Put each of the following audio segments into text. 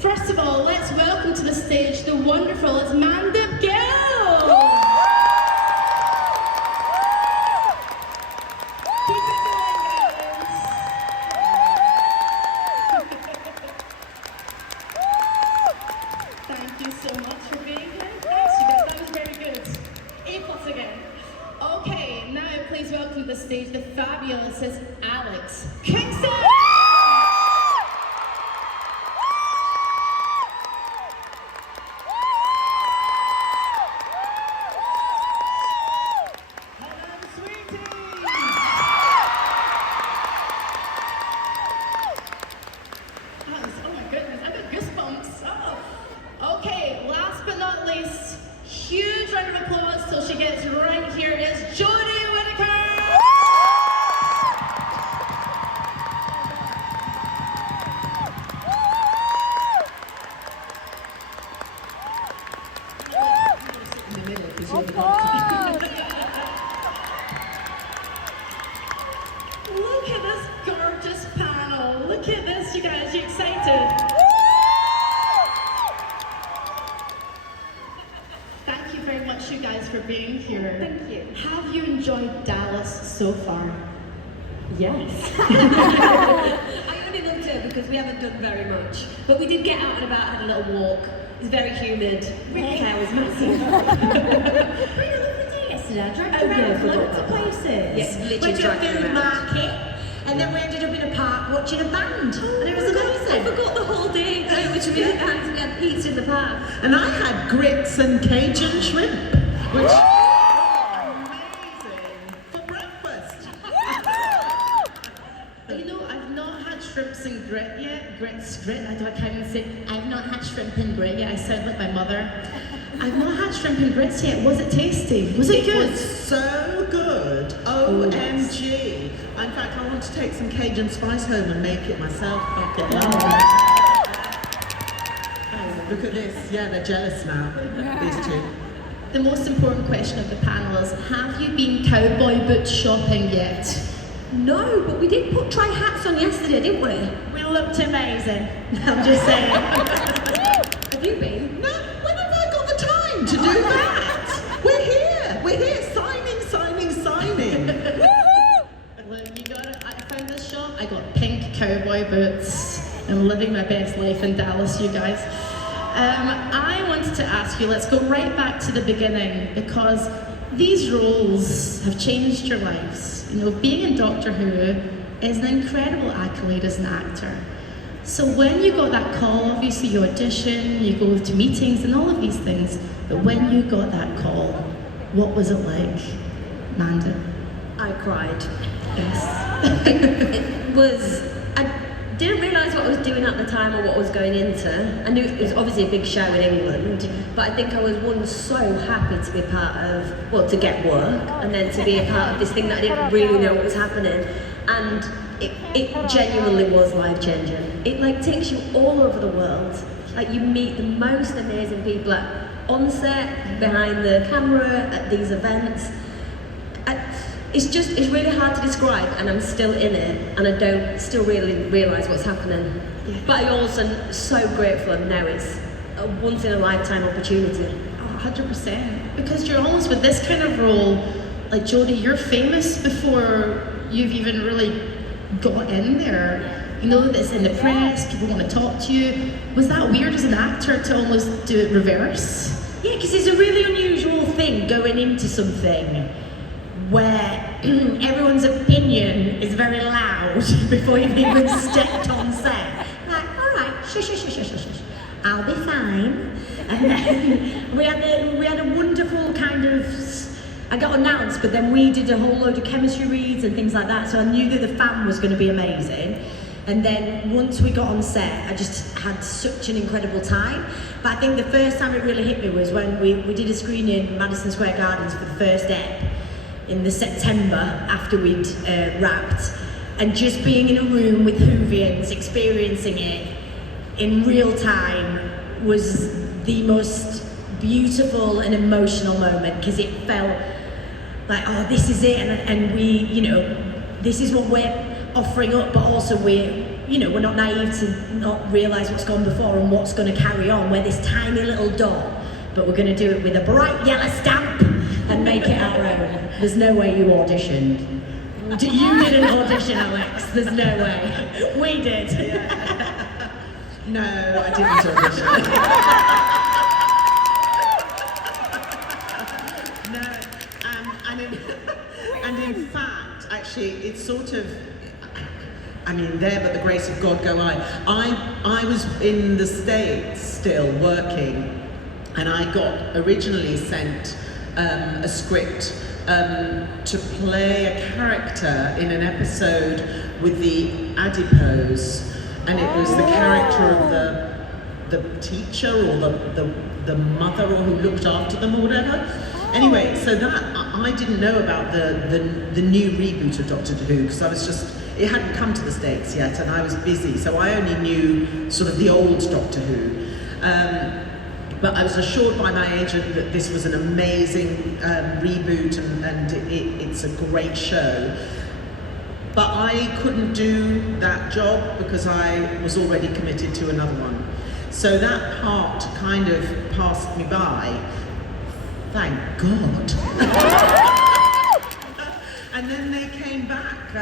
First of all, let's welcome to the stage the wonderful, it's Mandip Gill! Keep it going, guys! Thank you so much for being here. Thanks, you guys, that was very good. A+ again. Okay, now please welcome to the stage the fabulous Alex Kingston! Huge round of applause till she gets right here is Jodie, Whittaker! Look at this gorgeous panel. Look at this, you guys. You excited? You guys for being here. Thank you. Have you enjoyed Dallas so far? Yes. I only loved it because we haven't done very much. But we did get out and about, had a little walk. It was very humid. My hair was massive. We had a lovely day yesterday. I dragged around loads of places. Yes, literally went to a food market. And then we ended up in a park watching a band. And it was amazing. I forgot the whole day. It was really nice. We had pizza in the park. And I had grits and Cajun shrimp, which was amazing for breakfast. You know, I've not had shrimps and grit yet. Grit. I can't even say, I've not had shrimp and grit yet. I sound like my mother. I've not had shrimp and grits yet. Was it tasty? Was it good? It was so good. OMG. In fact, I want to take some Cajun spice home and make it myself. Fucking love it. Look at this. Yeah, they're jealous now. These two. The most important question of the panel is, have you been cowboy boots shopping yet? No, but we did try hats on yesterday, didn't we? We looked amazing. I'm just saying. Have you been? No, when have I got the time to do that? We're here, signing. Well, you got it. I found this shop. I got pink cowboy boots. I'm living my best life in Dallas, you guys. I wanted to ask you, let's go right back to the beginning, because these roles have changed your lives. You know, being in Doctor Who is an incredible accolade as an actor. So when you got that call, obviously you audition, you go to meetings and all of these things, but when you got that call, what was it like, Mandip? I cried. Yes. It was, I didn't realise what I was doing at the time or what I was going into. I knew it was obviously a big show in England, but I think I was so happy to be part of, well, to get work, and then to be a part of this thing that I didn't really know what was happening. And it genuinely was life-changing. It like takes you all over the world. Like you meet the most amazing people on set, behind the camera, at these events. It's really hard to describe, and I'm still in it, and I don't still really realise what's happening. Yeah. But I also so grateful and know it's a once in a lifetime opportunity. 100%. Because you're almost with this kind of role, like Jodie, you're famous before you've even really got in there. You know that it's in the press, people want to talk to you. Was that weird as an actor to almost do it reverse? Yeah, because it's a really unusual thing going into something where everyone's opinion is very loud before you've even stepped on set. Like, all right, shush, I'll be fine. And then we had a wonderful kind of, I got announced, but then we did a whole load of chemistry reads and things like that, so I knew that the fan was going to be amazing. And then once we got on set, I just had such an incredible time. But I think the first time it really hit me was when we did a screening in Madison Square Gardens for the first ep in the September after we'd wrapped, and just being in a room with Whovians, experiencing it in real time was the most beautiful and emotional moment, because it felt like, oh, this is it, and we, you know, this is what we're offering up, but also we're we're not naive to not realise what's gone before and what's going to carry on. We're this tiny little dot, but we're going to do it with a bright yellow stamp and make it our own. There's no way you auditioned. You didn't audition, Alex. There's no way. We did. Yeah. No, I didn't audition. No, and in fact, actually, it's sort of, I mean, there but the grace of God go I. I was in the States still working, and I got originally sent a script to play a character in an episode with the adipose, and it was the character of the teacher or the mother or who looked after them or whatever. Anyway, so that I didn't know about the new reboot of Doctor Who, because I was just, it hadn't come to the States yet and I was busy, so I only knew sort of the old Doctor Who. But I was assured by my agent that this was an amazing reboot and it's a great show. But I couldn't do that job because I was already committed to another one. So that part kind of passed me by. Thank God. And then they came back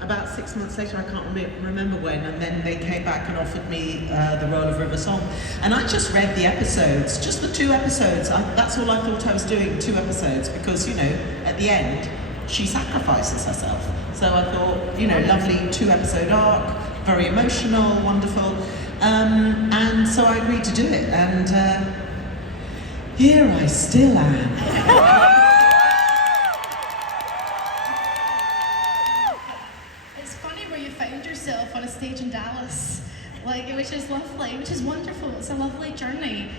about 6 months later, I can't remember when, and then they came back and offered me the role of River Song. And I just read the episodes, just the 2 episodes. That's all I thought I was doing, 2 episodes, because, at the end, she sacrifices herself. So I thought, lovely 2-episode arc, very emotional, wonderful. And so I agreed to do it, and here I still am. On a stage in Dallas, which is lovely, which is wonderful. It's a lovely journey.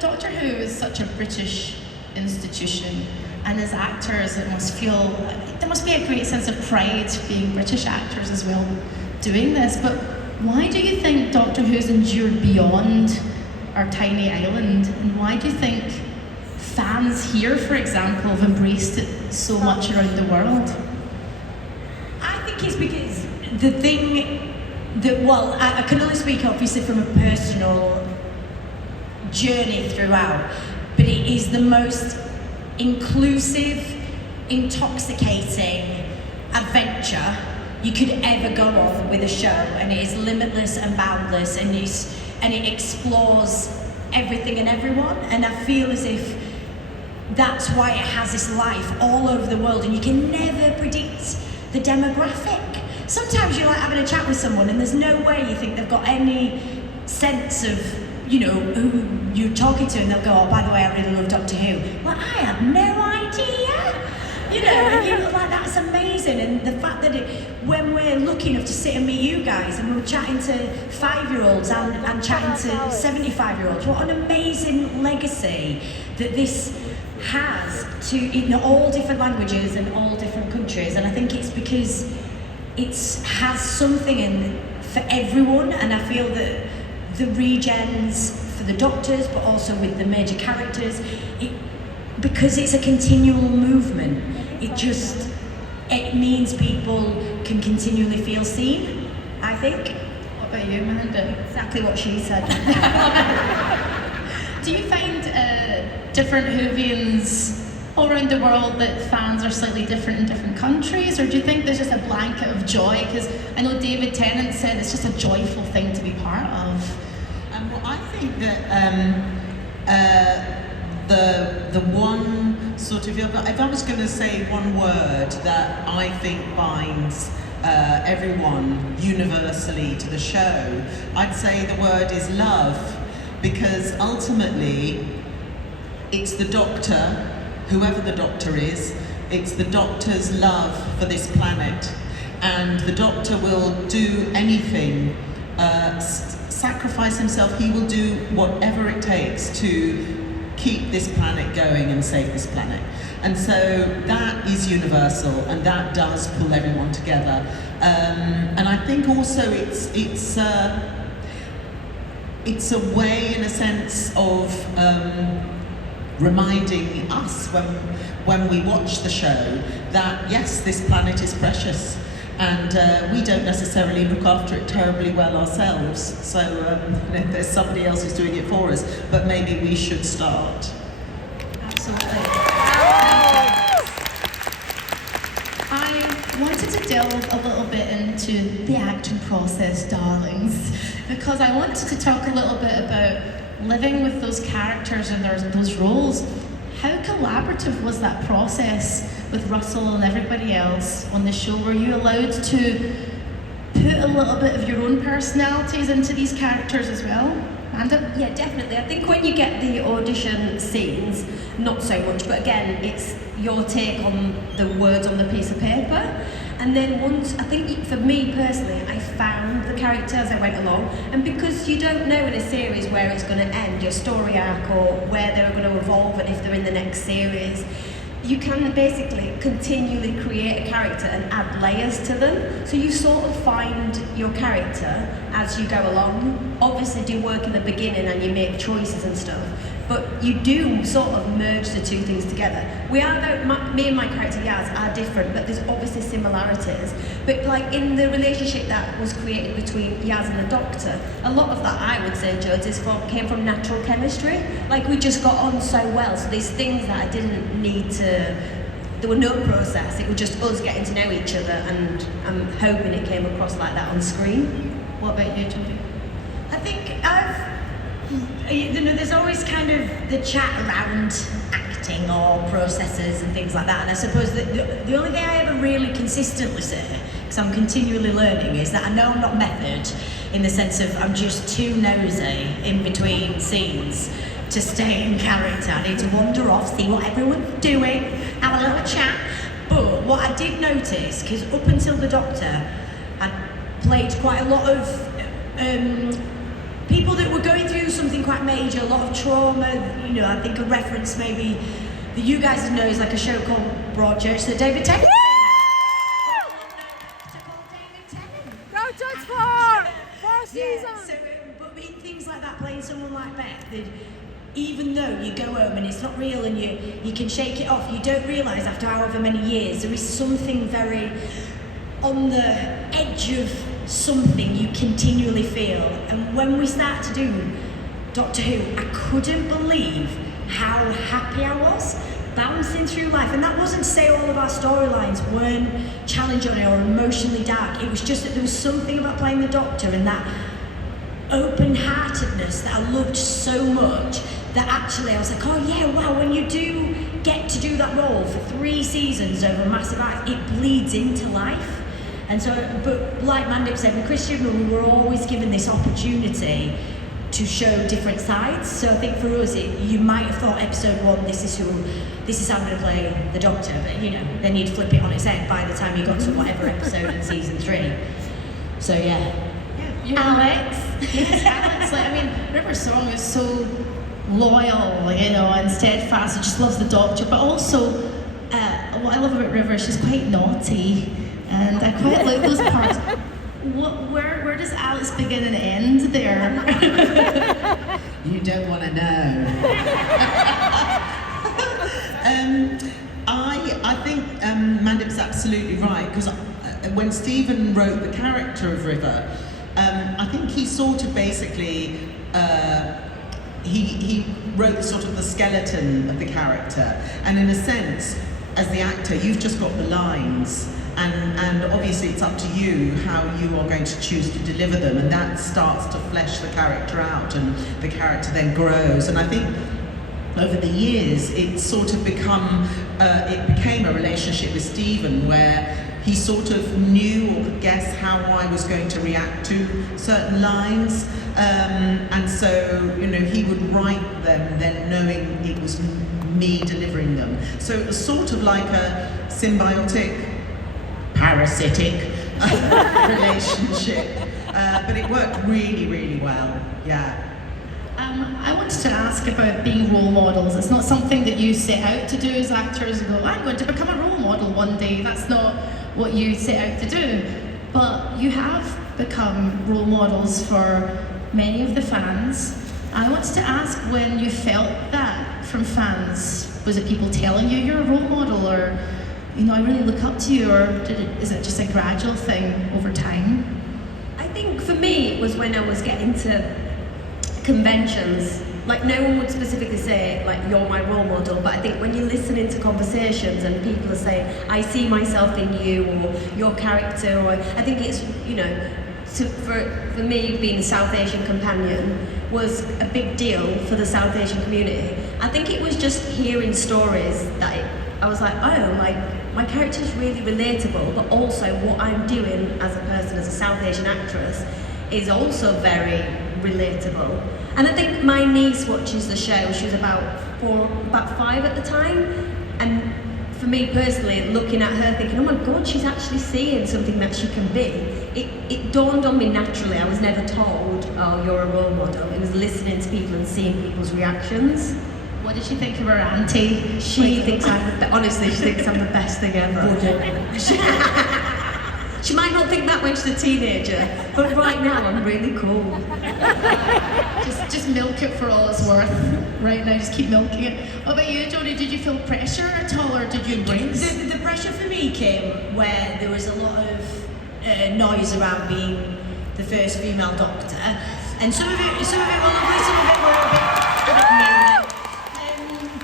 Doctor Who is such a British institution, and as actors, there must be a great sense of pride being British actors as well doing this. But why do you think Doctor Who's endured beyond our tiny island, and why do you think fans here, for example, have embraced it so much around the world? I think it's because the thing that, I can only speak obviously from a personal journey throughout, but it is the most inclusive, intoxicating adventure you could ever go on with a show, and it is limitless and boundless, and it explores everything and everyone, and I feel as if that's why it has this life all over the world, and you can never predict the demographic. Sometimes you're having a chat with someone and there's no way you think they've got any sense of, who you're talking to, and they'll go, oh, by the way, I really love Doctor Who. Well, I had no idea. And you're like, that's amazing. And the fact that when we're lucky enough to sit and meet you guys, and we're chatting to 5-year-olds and chatting to 75-year-olds, what an amazing legacy that this has in all different languages and all different countries. And I think it's because it has something in for everyone, and I feel that the regens for the Doctors, but also with the major characters, because it's a continual movement, it means people can continually feel seen, I think. What about you, Mandip? Exactly what she said. Do you find different Whovians all around the world that fans are slightly different in different countries, or do you think there's just a blanket of joy? Because I know David Tennant said it's just a joyful thing to be part of. Well, I think that the one sort of, if I was going to say one word that I think binds everyone universally to the show, I'd say the word is love, because ultimately it's the Doctor, whoever the Doctor is, it's the Doctor's love for this planet, and the Doctor will do anything, sacrifice himself, he will do whatever it takes to keep this planet going and save this planet. And so that is universal, and that does pull everyone together. And I think also it's a way, in a sense, of reminding us when we watch the show that yes, this planet is precious, and we don't necessarily look after it terribly well ourselves. So there's somebody else who's doing it for us, but maybe we should start. Absolutely. I wanted to delve a little bit into the acting process, darlings, because I wanted to talk a little bit about living with those characters and those roles. How collaborative was that process with Russell and everybody else on the show? Were you allowed to put a little bit of your own personalities into these characters as well? Mandip? Yeah, definitely. I think when you get the audition scenes, not so much, but again, it's your take on the words on the piece of paper. And then once, I think for me personally, I found the character as I went along. And because you don't know in a series where it's going to end, your story arc, or where they're going to evolve and if they're in the next series, you can basically continually create a character and add layers to them. So you sort of find your character as you go along. Obviously do work in the beginning and you make choices and stuff, but you do sort of merge the two things together. We are, me and my character Yaz are different, but there's obviously similarities. But like in the relationship that was created between Yaz and the Doctor, a lot of that, I would say, Jodie, came from natural chemistry. Like we just got on so well, so there's things that I didn't need to, there were no process, it was just us getting to know each other, and I'm hoping it came across like that on screen. What about you, Jodie? I think there's always kind of the chat around acting or processes and things like that, and I suppose that the only thing I ever really consistently say, because I'm continually learning, is that I know I'm not method in the sense of I'm just too nosy in between scenes to stay in character. I need to wander off, see what everyone's doing, have a little chat. But what I did notice, because up until the Doctor, I'd played quite a lot of people that were going through something quite major, a lot of trauma. You know, I think a reference maybe that you guys know is like a show called Broadchurch that David Tennant. Go Judge for season. Yeah, so, but in things like that, playing someone like Beth, that even though you go home and it's not real and you can shake it off, you don't realise after however many years there is something very on the edge of something you continually feel. And when we start to do Doctor Who, I couldn't believe how happy I was bouncing through life. And that wasn't to say all of our storylines weren't challenging or emotionally dark. It was just that there was something about playing the Doctor and that open-heartedness that I loved so much that actually I was like, oh yeah, wow, when you do get to do that role for 3 seasons over massive acts, it bleeds into life. And so, but like Mandip said, with Christian, we were always given this opportunity to show different sides. So I think for us, you might have thought episode 1, this is how I'm going to play the Doctor, but you know, then you'd flip it on its head by the time you got to whatever episode in season 3. So yeah. Alex. Yes, Alex. Like, I mean, River's song is so loyal, you know, and steadfast. She just loves the Doctor, but also, what I love about River, she's quite naughty, and I quite like those parts. Where does Alex begin and end there? You don't want to know. I think Mandip's absolutely right, because when Stephen wrote the character of River, I think he sort of basically he wrote sort of the skeleton of the character, and in a sense, as the actor, you've just got the lines, and obviously it's up to you how you are going to choose to deliver them, and that starts to flesh the character out, and the character then grows. And I think over the years, it's sort of become, it became a relationship with Stephen where he sort of knew or could guess how I was going to react to certain lines, and so, you know, he would write them then knowing it was me delivering them. So it was sort of like a symbiotic, parasitic relationship, but it worked really, really well, yeah. I wanted to ask about being role models. It's not something that you set out to do as actors and go, I'm going to become a role model one day. That's not what you set out to do. But you have become role models for many of the fans. I wanted to ask when you felt that from fans. Was it people telling you you're a role model, or I really look up to you, or is it just a gradual thing over time? I think for me it was when I was getting to conventions. Like, no one would specifically say, like, you're my role model, but I think when you're listening to conversations and people are saying, I see myself in you, or your character, or I think it's, for me, being a South Asian companion was a big deal for the South Asian community. I think it was just hearing stories that I was like, oh, like, my character's really relatable, but also what I'm doing as a person, as a South Asian actress, is also very relatable. And I think my niece watches the show. She was about 5 at the time, and for me personally, looking at her thinking, oh my God, she's actually seeing something that she can be. It dawned on me naturally. I was never told, oh, you're a role model. It was listening to people and seeing people's reactions. What did she think of her auntie? She thinks honestly, she thinks I'm the best thing ever. She might not think that when she's a teenager, but right now I'm really cool. Just milk it for all it's worth. Right now, just keep milking it. What about you, Jodie? Did you feel pressure at all, or did you embrace? The pressure for me came where there was a lot of noise around being the first female doctor, and some of it were lovely, some of it were a bit mean.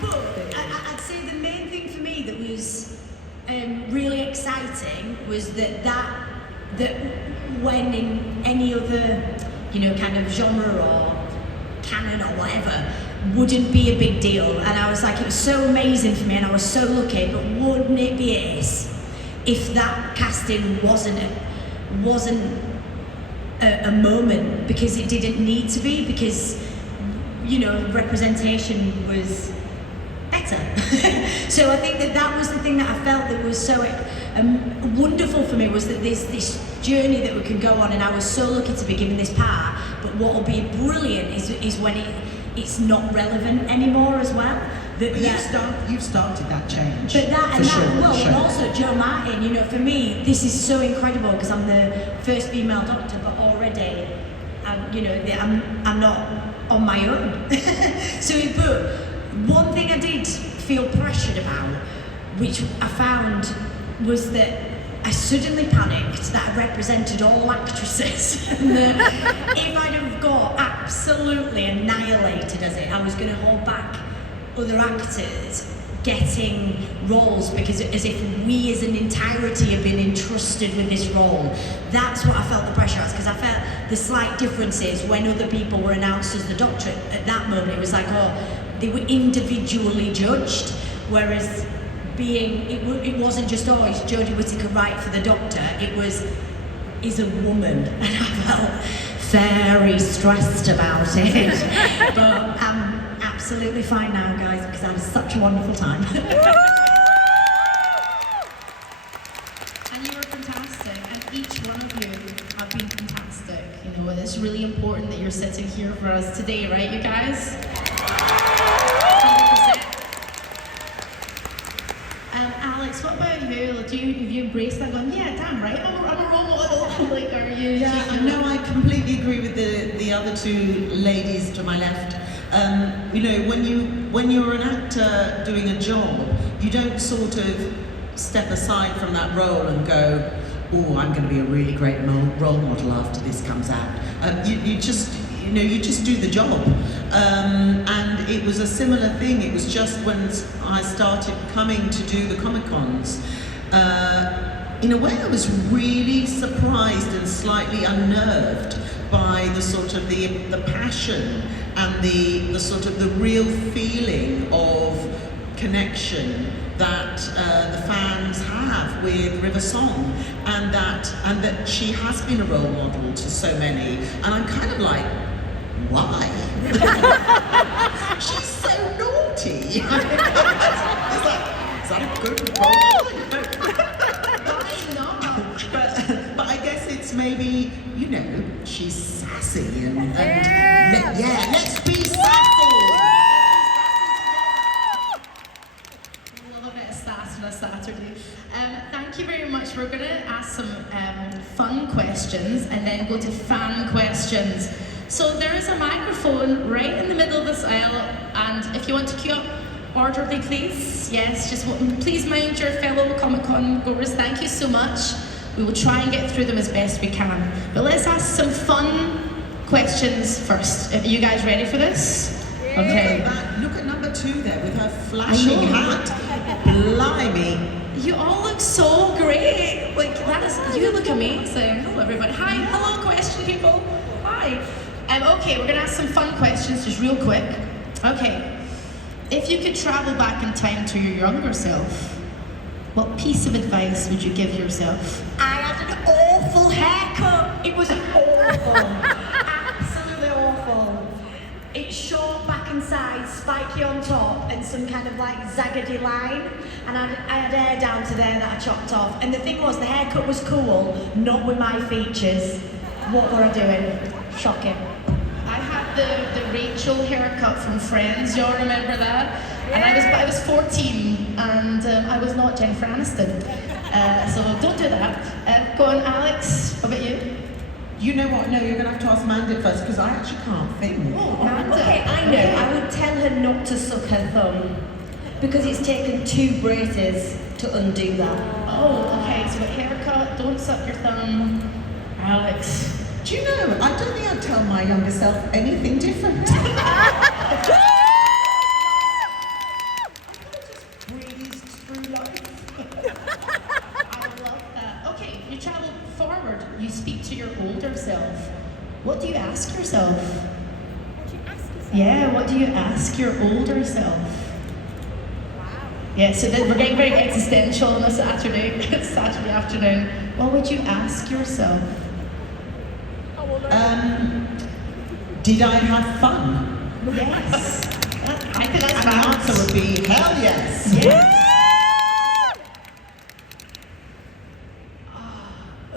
But I'd say the main thing for me that was really exciting was that when in any other kind of genre or canon or whatever wouldn't be a big deal, and I was like, it was so amazing for me and I was so lucky, but wouldn't it be ace if that casting wasn't a moment, because it didn't need to be, because representation was better. So I think that was the thing that I felt that was so wonderful for me, was that this journey that we can go on, and I was so lucky to be given this part. But what will be brilliant is when it's not relevant anymore as well. But you've started that change. But that for sure, and also Joe Martin. For me, this is so incredible because I'm the first female doctor, but already, I'm not on my own. But one thing I did feel pressured about, which I found, was that I suddenly panicked that I represented all actresses. And that if I'd have got absolutely annihilated I was going to hold back other actors getting roles, because as if we as an entirety have been entrusted with this role. That's what I felt the pressure as, because I felt the slight differences when other people were announced as the doctor. At that moment, it was like, they were individually judged, whereas it wasn't just, is Jodie Whittaker right for the doctor? It was, is a woman, and I felt very stressed about it. But I'm absolutely fine now, guys, because I had such a wonderful time. And you were fantastic, and each one of you have been fantastic. And it's really important that you're sitting here for us today, right, you guys? 100%. Alex, what about you? Have you embraced that going, yeah, damn right, I'm a role model? Like, are you? Yeah, no, I completely agree with the other two ladies to my left. When you're an actor doing a job, you don't sort of step aside from that role and go, oh, I'm going to be a really great role model after this comes out. You just do the job. And it was a similar thing. It was just when I started coming to do the Comic-Cons, in a way I was really surprised and slightly unnerved by the sort of the passion and the sort of the real feeling of connection that the fans have with River Song, and that she has been a role model to so many. And I'm kind of like, why? She's so naughty. Is that a good role model? Why not? But I guess it's maybe, she's sassy and yeah, let's be sassy. Love a bit of sass on a Saturday. Thank you very much. We're going to ask some fun questions and then go to fan questions. So there is a microphone right in the middle of this aisle, and if you want to queue up Orderly, please. Yes, please mind your fellow Comic-Con goers. Thank you so much. We will try and get through them as best we can. But let's ask some fun questions first. Are you guys ready for this? Okay. Look at number 2 there with her flashing hat. Blimey. You all look so great. Like you look amazing. Hello everybody. Hi, hello question people. Hi. Okay, we're gonna ask some fun questions just real quick. Okay. If you could travel back in time to your younger self, what piece of advice would you give yourself? I had an awful haircut. It was awful. Absolutely awful. It's short back and sides, spiky on top, and some kind of like zaggedy line. And I had hair down to there that I chopped off. And the thing was, the haircut was cool, not with my features. What were I doing? Shocking. I had the Rachel haircut from Friends. Y'all remember that? And I was 14, and I was not Jennifer Aniston. So don't do that. Go on, Alex. What about you? You know what? No, you're going to have to ask Mandip first because I actually can't think. Oh, Mandip. Okay, I know. Okay. I would tell her not to suck her thumb because it's taken 2 braces to undo that. Oh, okay. So a haircut. Don't suck your thumb. Alex. Do you know, I don't think I'd tell my younger self anything different. Breezed through life. I love that. Okay, you travel forward. You speak to your older self. What do you ask yourself? Yeah, what do you ask your older self? Yeah, so then we're getting very existential on a Saturday afternoon. What would you ask yourself? Did I have fun? Yes. I think that's And the answer would be hell yes. Yes.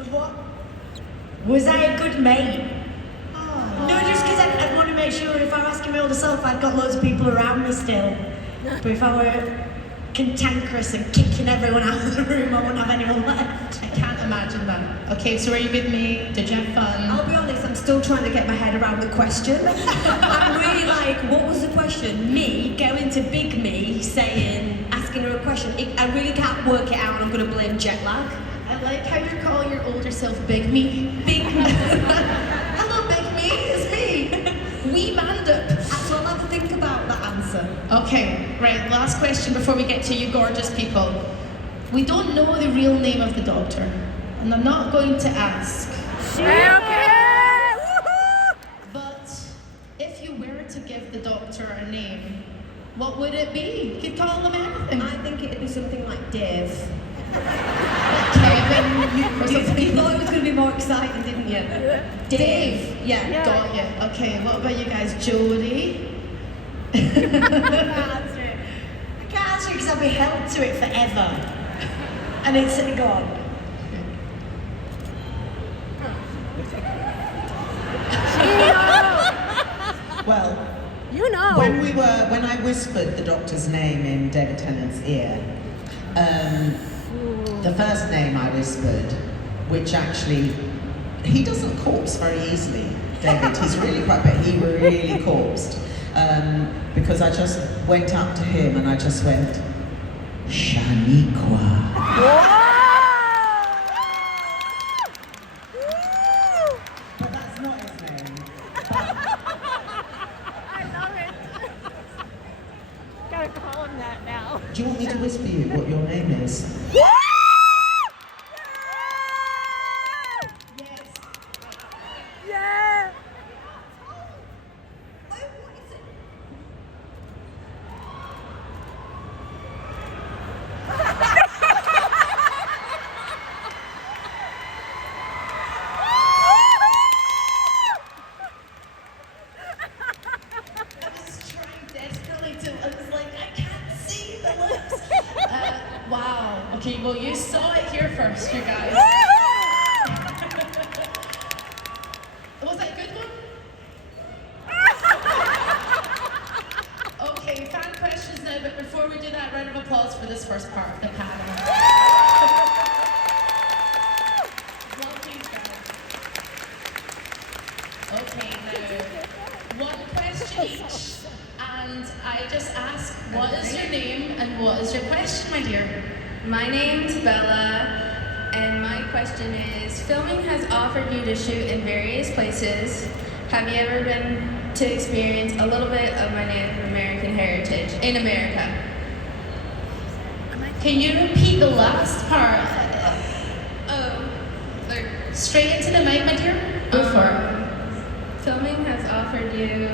What? Was I a good mate? No, just because I want to make sure if I'm asking my older self, I've got loads of people around me still. But if I were cantankerous and kicking everyone out of the room, I wouldn't have anyone left. I can't imagine that. Okay, so were you with me? Did you have fun? I'll be honest, I'm still trying to get my head around the question. I'm really like, what was the question? Me going to big me saying, asking her a question. I really can't work it out and I'm going to blame jet lag. I like how you're calling your older self Big Me. Big me. Hello, Big Me, it's me. Wee Mandip. So I'll have to think about that answer. Okay, right, last question before we get to you gorgeous people. We don't know the real name of the doctor, and I'm not going to ask. But if you were to give the doctor a name, what would it be? You could call him anything. I think it'd be something like Dave. Kevin, You thought it was going to be more exciting, didn't you? Dave. Yeah. Got you. Okay, what about you guys? Jodie? I can't answer it. I can't answer it because I'll be held to it forever. And it's gone. Well, You know. when I whispered the doctor's name in David Tennant's ear, the first name I whispered, which actually, he doesn't corpse very easily, David. He's really quite, but he really corpsed. Because I just went up to him and I just went, Shaniqua. But that's not his name. I love it. Gotta call him that now. Do you want me to whisper you what your name is? Yeah. I was trying desperately to, I was like, I can't see the lips. Wow. Okay, well, you saw it here first, you guys. Was that a good one? Okay, fan questions now, but before we do that, round of applause for this first part of the panel. Love these guys. Okay, now, one question. exchange. And I just ask, what is your name and what is your question, my dear? My name's Bella, and my question is, filming has offered you to shoot in various places. Have you ever been to experience a little bit of my Native American heritage in America? Can you repeat the last part? Oh, like, Straight into the mic, my dear. Go for it. filming has offered you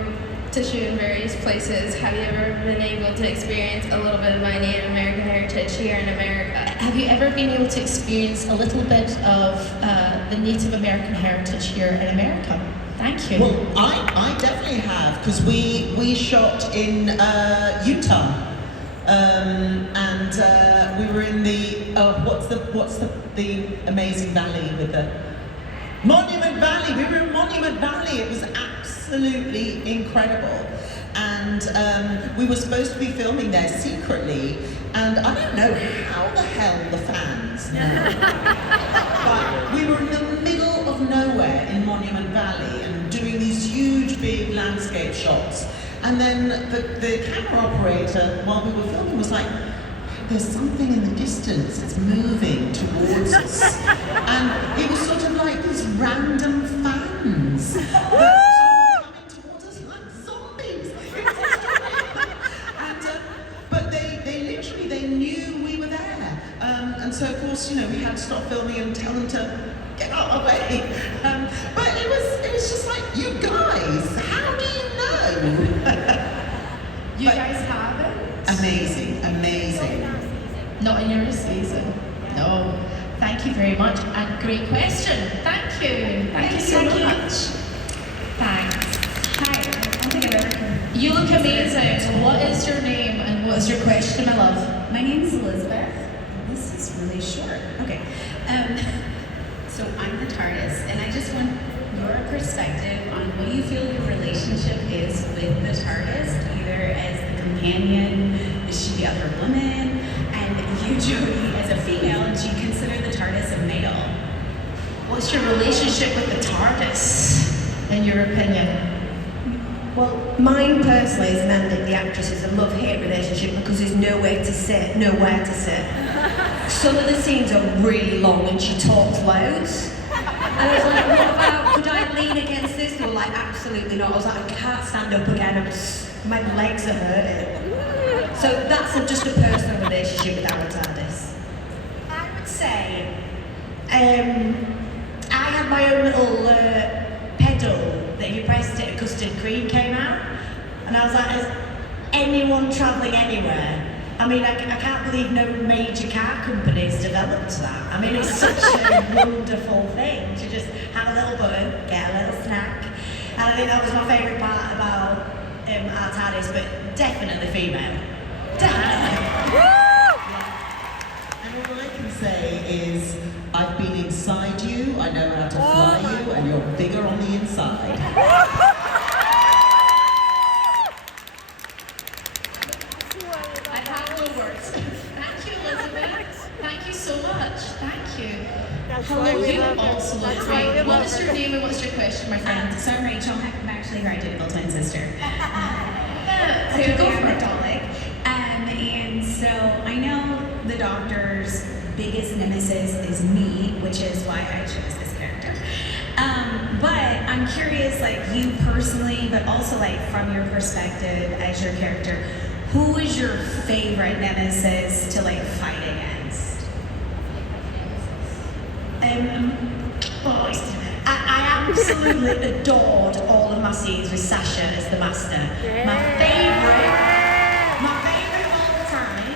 to shoot in various places. Have you ever been able to experience a little bit of my Native American heritage here in America? Have you ever been able to experience a little bit of the Native American heritage here in America? Thank you. Well, I definitely have, because we shot in Utah, and we were in the what's the amazing valley with the Monument Valley. We were in Monument Valley. It was absolutely incredible, and we were supposed to be filming there secretly, and I don't know how the hell the fans know, but we were in the middle of nowhere in Monument Valley and doing these huge big landscape shots, and then the camera operator while we were filming was like, there's something in the distance, it's moving towards us. And it was sort of like these random fans that sort of coming towards us like zombies. It was extraordinary. And, but they literally, they knew we were there. And so of course, we had to stop filming and tell them to get out of our way. But it was just like, you guys, how do you know? You guys have it? Amazing, amazing. Not in your season. No. Thank you very much. And great question. Thank you. Thank you so much. Thanks. Hi, I don't think I've ever. You look amazing. What is your name and what is your question, my love? My name is Elizabeth. This is really short. Okay. So I'm the TARDIS, and I just want your perspective on what you feel your relationship is with the TARDIS, either as the companion, is she the other woman, and you, Jodie, as a female, do you consider the TARDIS a male? What's your relationship with the TARDIS, in your opinion? Well, mine personally as Mandip, the actress, is a love-hate relationship because there's nowhere to sit. Some of the scenes are really long and she talks loads. And I was like, what about, could I lean against this? They were like, absolutely not. I was like, I can't stand up again. My legs are hurting. So that's just a personal relationship with our TARDIS. I would say, I had my own little pedal that you pressed it, custard cream came out, and I was like, has anyone travelling anywhere? I mean, I can't believe no major car company's developed that. I mean, it's such a wonderful thing to just have a little button, get a little snack, and I think that was my favourite part about our TARDIS, but definitely female. Definitely. And all I can say is, I've been inside you, I know how to fly you, and you're bigger on the inside. I have no words. Thank you, Elizabeth. Thank you so much. Thank you. Hello, you also look great. What is your name and what's your question, my friend? So I'm Rachel. I'm actually your identical twin sister. So So go I'm for a it. Dalek. And so I know the Doctor's biggest nemesis is me, which is why I chose this character. But I'm curious, like you personally, but also like from your perspective as your character, who is your favorite nemesis to like fight against? I absolutely adored all of my scenes with Sasha as the Master. My favourite of all time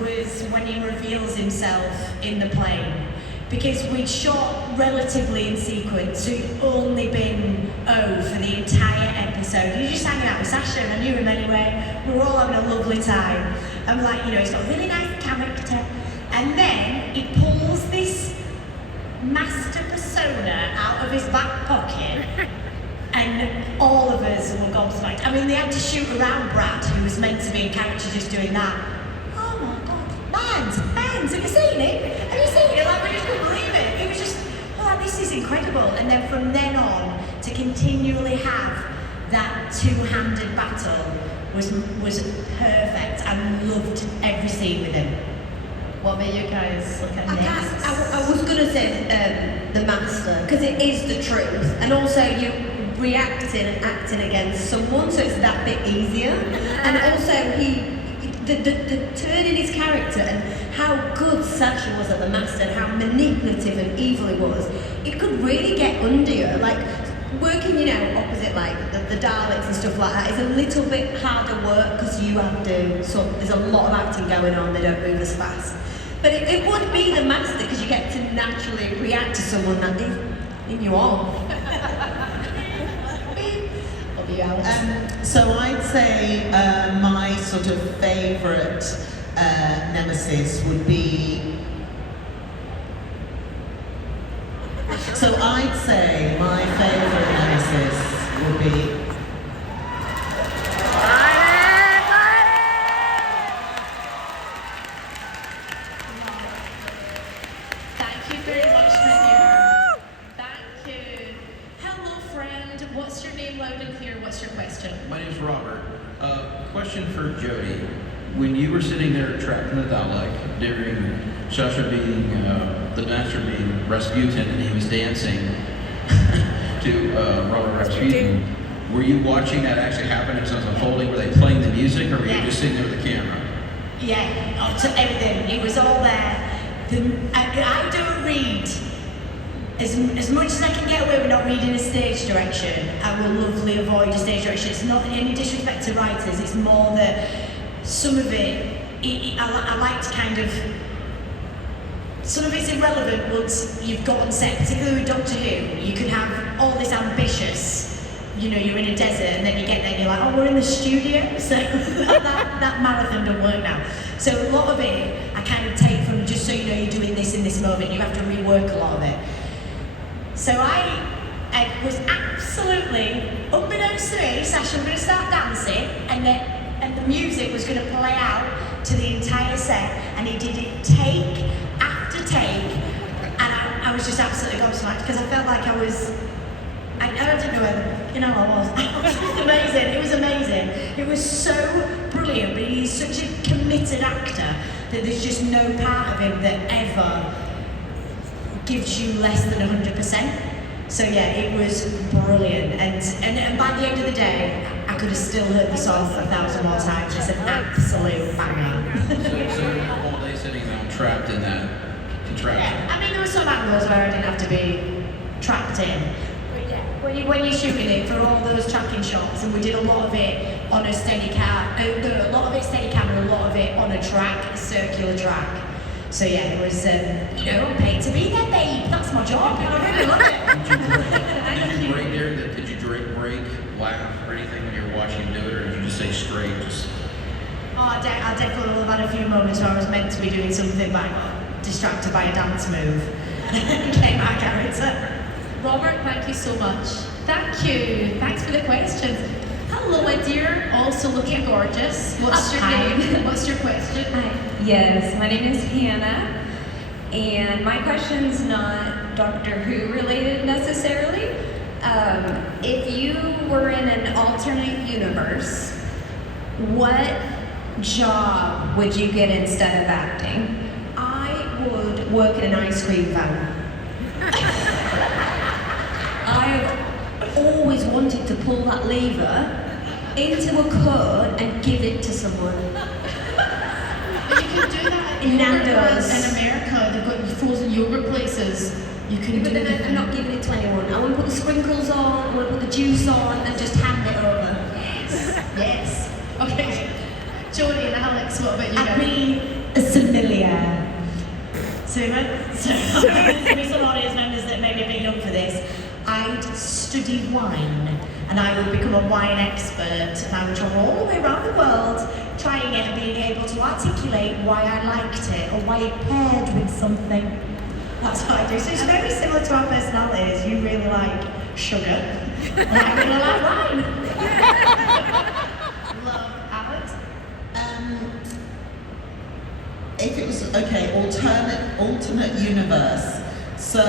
was when he reveals himself in the plane. Because we'd shot relatively in sequence, so he'd only been for the entire episode. He was just hanging out with Sasha, and I knew him anyway. We were all having a lovely time. I'm like, he's got a really nice character. And then he pulls this master persona out of his back pocket, and all of us were gobsmacked. I mean, they had to shoot around Brad, who was meant to be in character just doing that. Oh my God, Mans, have you seen it? Have you seen it? Like, we just couldn't believe it. It was just, this is incredible. And then from then on, to continually have that two-handed battle was perfect. I loved every scene with him. What about you guys? Look at names. I was going to say the master, because it is the truth, and also you reacting and acting against someone, so it's that bit easier. And also the turn in his character and how good Sasha was at the master and how manipulative and evil he was, it could really get under you. Like working, opposite like the Daleks and stuff like that is a little bit harder work because you have to. So there's a lot of acting going on. They don't move as fast. But it would be the master because you get to naturally react to someone that is in you off. So I'd say my sort of favourite nemesis would be. So I'd say my favourite nemesis would be. Thank you very much, my dear. Thank you. Hello, friend. What's your name, loud and clear? What's your question? My name's Robert. Question for Jodie. When you were sitting there trapped in the Dalek during Sasha being, the master being Rasputin, and he was dancing to Robert Rasputin, were you watching that actually happen as it was unfolding? Were they playing the music, or were you just sitting there with the camera? Yeah, to everything. It was all there. I don't read. As much as I can get away with not reading a stage direction, I will lovely avoid a stage direction. It's not any disrespect to writers, it's more that some of it, I like to kind of, some of it's irrelevant once you've got on set, particularly with Doctor Who. You can have all this ambitious, you're in a desert and then you get there and you're like, oh, we're in the studio? So that marathon don't work now. So a lot of it, I kind of take from just so you know you're doing this in this moment, you have to rework a lot of it. So I was absolutely, unbeknownst to me, Sasha was going to start dancing and the music was going to play out to the entire set, and he did it take after take, and I was just absolutely gobsmacked because I felt like I didn't know where I was. It was amazing, it was amazing. It was so brilliant, but he's such a committed actor that there's just no part of him that ever gives you less than 100%. So yeah, it was brilliant, and by the end of the day, I could have still heard the song 1,000 more times. It's an absolute banger. So you're all day sitting there trapped in that contraption? Yeah, I mean there were some angles where I didn't have to be trapped in. But yeah, when you're shooting it for all those tracking shots, and we did a lot of it on a steady cam, a lot of it steady camera, a lot of it on a track, a circular track. So yeah, it was, I'm paid to be there, babe. That's my job, and I really love it. Did you break there? Did you break, laugh, or anything when you were watching him do it, or did you just say straight? Oh, I definitely will have had a few moments where I was meant to be doing something, but I got distracted by a dance move. Came out of character. Robert, thank you so much. Thank you. Thanks for the questions. Hello, my dear. Also looking gorgeous. What's your name? What's your question? Hi. Yes, my name is Hannah, and my question's not Doctor Who related necessarily. If you were in an alternate universe, what job would you get instead of acting? I would work in an ice cream van. I've always wanted to pull that lever into a cone and give it to someone. But you can do that In Nando's. In America, they've got frozen yogurt places. You can do But then I'm not giving it to anyone. I want to put the sprinkles on, I want to put the juice on, and just hand it over. Yes. Okay. Jodie and Alex, what about you I'd guys? be a sommelier. So there's be some audience members that may be a bit young for this. I'd study wine, and I would become a wine expert, and I would travel all the way around the world, trying it and being able to articulate why I liked it, or why it paired with something. That's what I do. So it's very similar to our personalities. You really like sugar, and I really like wine. Love Alex. If it was alternate universe. So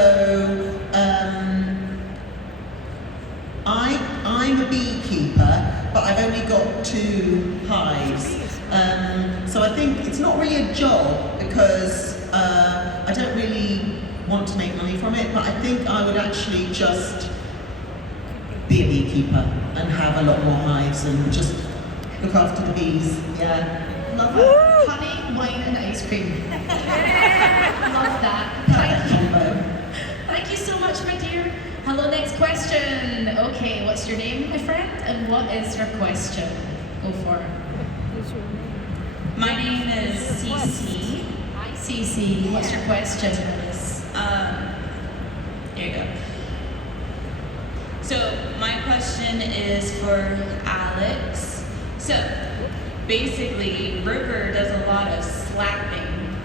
I'm a beekeeper, got 2 hives. So I think it's not really a job because I don't really want to make money from it, but I think I would actually just be a beekeeper and have a lot more hives and just look after the bees. Yeah. Love it. Honey, wine, and ice cream. Love that. Thank you so much, my dear. Hello, next question. Okay, what's your name, my friend? And what is your question? Go for it. My name is Cece. Hi, Cece. What's your question? Here you go. So my question is for Alex. So basically, River does a lot of slapping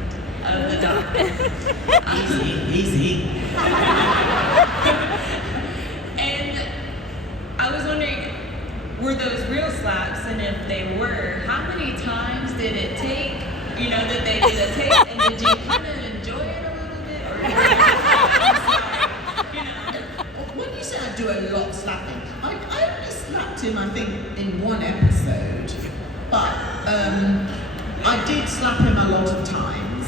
of the doctor. Easy. And I was wondering, were those real slaps? And if they were, how many times did it take? You know, that they did a tape, and did you kind of enjoy it a little bit? Or you know? When you say I do a lot of slapping, I only slapped him, I think, in one episode. But I did slap him a lot of times.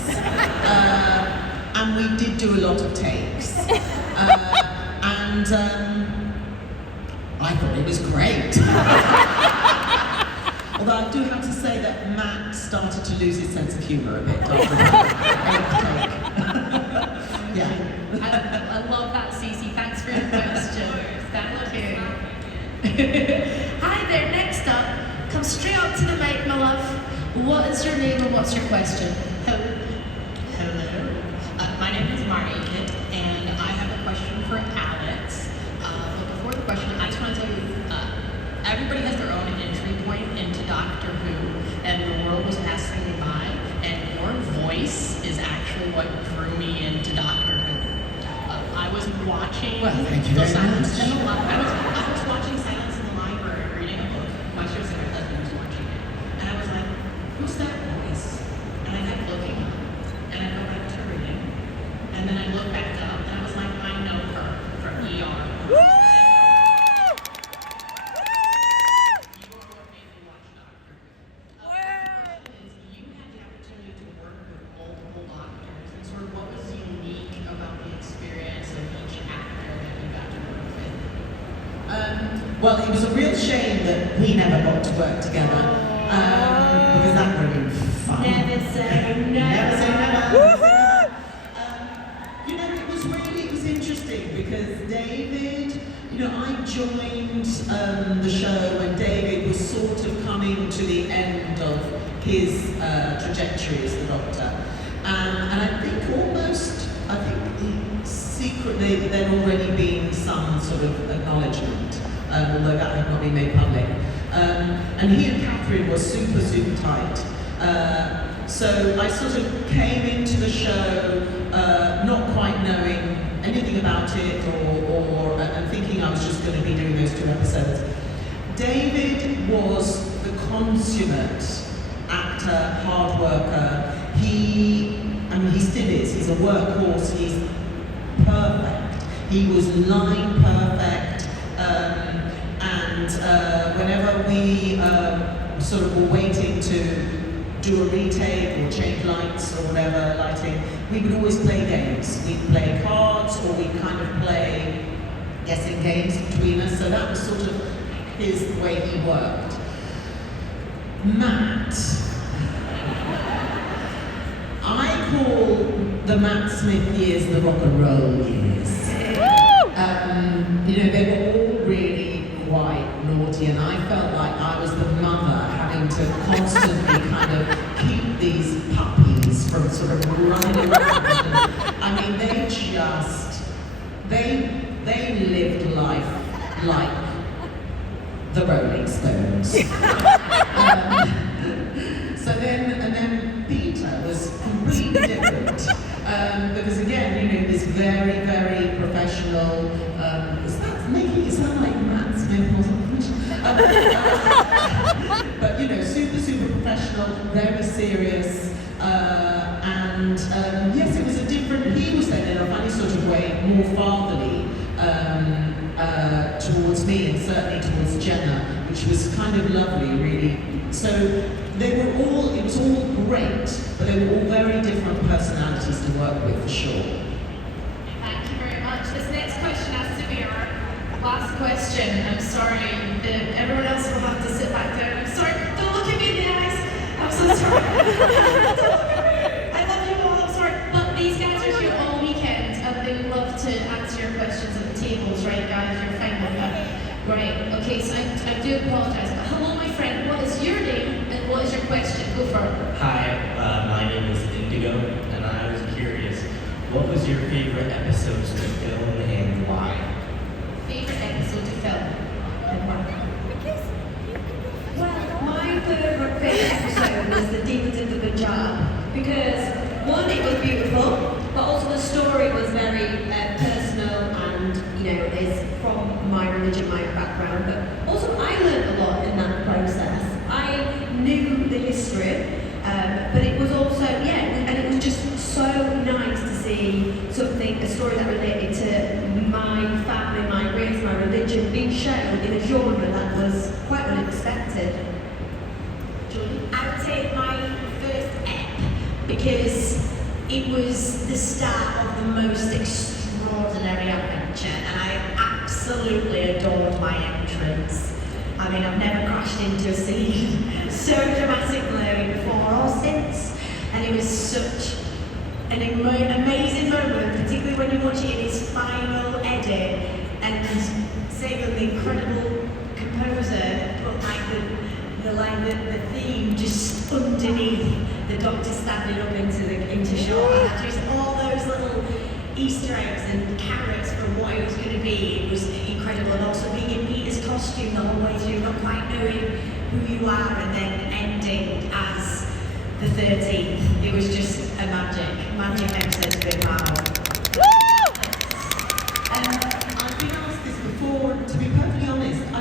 And we did do a lot of takes. And I thought it was great. Although I do have to say that Matt started to lose his sense of humour a bit after that. Yeah. I love that, Cece. Thanks for your question. Thank you. Hi there. Next up, come straight up to the mic, my love. What is your name and what's your question? Hello. My name is Marieke, and I have a question for Alex. But before the question, I just want to tell you, everybody has their own entry point into Doctor Who, and the world was passing me by, and your voice is actually what drew me into Doctor Who. I was watching Silence in the Library. I was watching Silence in the Library, reading a book. My sister husband was watching it, and I was like, "Who's that voice?" And I kept looking up, and I go back to reading, and then I look back up, and I was like, "I know her from ER." Well, it was a real shame that we never got to work together, because that would have been fun. Never say never. Never say never. You know, it was interesting because David, you know, I joined the show when David was sort of coming to the end of his trajectory as the Doctor. And I think secretly there'd already been some sort of acknowledgement, although that had not been made public. And he and Catherine were super, super tight. So I sort of came into the show not quite knowing anything about it and thinking I was just going to be doing those 2 episodes. David was the consummate actor, hard worker. He still is. He's a workhorse. He's perfect. He was line perfect. And whenever we sort of were waiting to do a retake or change lights or whatever, lighting, we would always play games. We'd play cards or we'd kind of play guessing games between us. So that was sort of the way he worked. Matt. I call the Matt Smith years the rock and roll years. You know, they were all really quite naughty, and I felt like I was the mother having to constantly kind of keep these puppies from sort of running around. I mean, they lived life like the Rolling Stones. And then Peter was completely different, because again, you know, this very, very professional, is that making it sound like Matt Smith or something? But you know, super, super professional, very serious, and yes, it was a different, he was then in a funny sort of way, more fatherly towards me and certainly towards Jenna, which which was kind of lovely, really. So it was all great, but they were all very different personalities to work with, for sure. Thank you very much. This next question has to be our last question. I'm sorry that everyone else will have to sit back down. I'm sorry. Don't look at me in the eyes. I'm so sorry. Don't look at me. I love you all. I'm sorry. But these guys are here all weekend and they would love to answer your questions at the tables, right, guys? You're fine with that. Great. Okay, so I do apologize. But hello, my friend. What is your name and what is your question? Go for it. Hi, my name is Indigo, and I was curious, what was your favorite episodes to film and why? Favorite episode to film and why? Well, my favourite episode was the Demons did a good job because one, it was beautiful, but also the story was very personal and is from my religion, my background. But also I learned a lot in that process. I knew the history, but it was also and it was just so nice to see a story that related to my family, my race, my religion being shown in a genre that was quite unexpected. Jodie? I would say my first ep because it was the start of the most extraordinary adventure, and I absolutely adored my entrance. I mean, I've never crashed into a scene so dramatically before or since, and it was such an amazing moment, particularly when you watch it in its final edit, and Sagan, the incredible composer, put the theme just underneath the Doctor standing up into shot, and just all those little Easter eggs and carrots from what it was going to be. It was incredible, and also being in Peter's costume the whole way through, not quite knowing who you are, and then ending as the 13th. It was just a magic episode to be a part of. I've been asked this before, and to be perfectly honest, I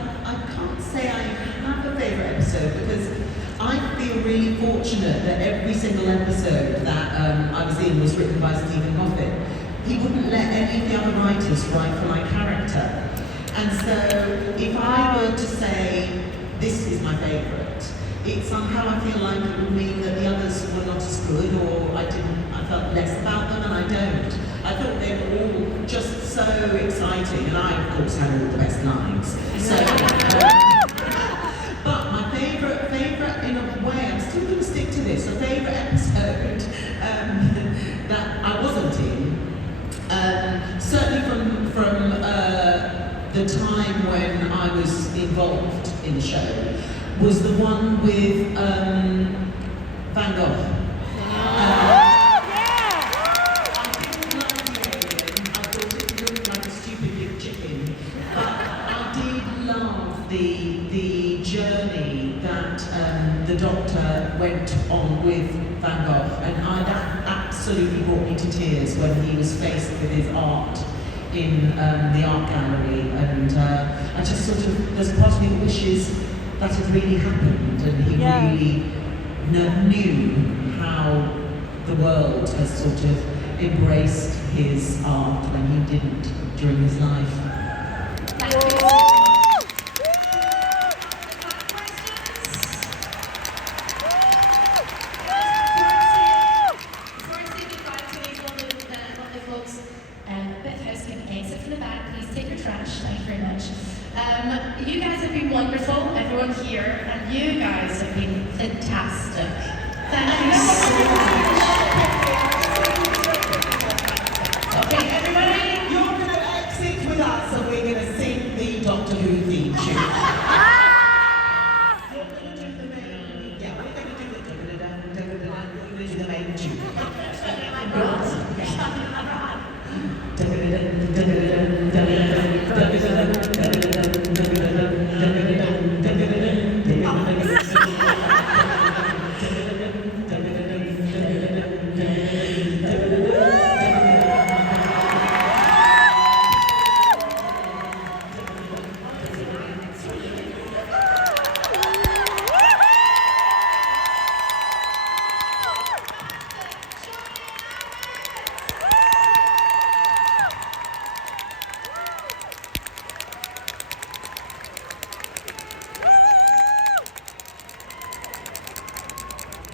can't say I have a favourite episode because I feel really fortunate that every single episode that I was in was written by Stephen Moffat. He wouldn't let any of the other writers write for my character. And so if I were to say, this is my favourite, it somehow I feel like it would mean that the others were not as good, or I felt less about them, and I don't. I thought they were all just so exciting, and I of course had all the best lines. So, but my favourite in a way, I'm still going to stick to this, a favourite episode that I wasn't in, certainly from the time when I was involved in the show, was the one with Van Gogh. I didn't love the alien. I thought it looked like a stupid big chicken. But I did love the journey that the Doctor went on with Van Gogh, and that absolutely brought me to tears when he was faced with his art in the art gallery, and I just sort of, there's a part of me that wishes that had really happened, and he really knew how the world has sort of embraced his art when he didn't during his life. Thank you. You guys have been wonderful, everyone here, and you guys have been fantastic. Thank you so much. Okay, everybody? You're going to exit with us, and we're going to sing the Doctor Who theme tune. You're going to do the main, we're going to do the main tune.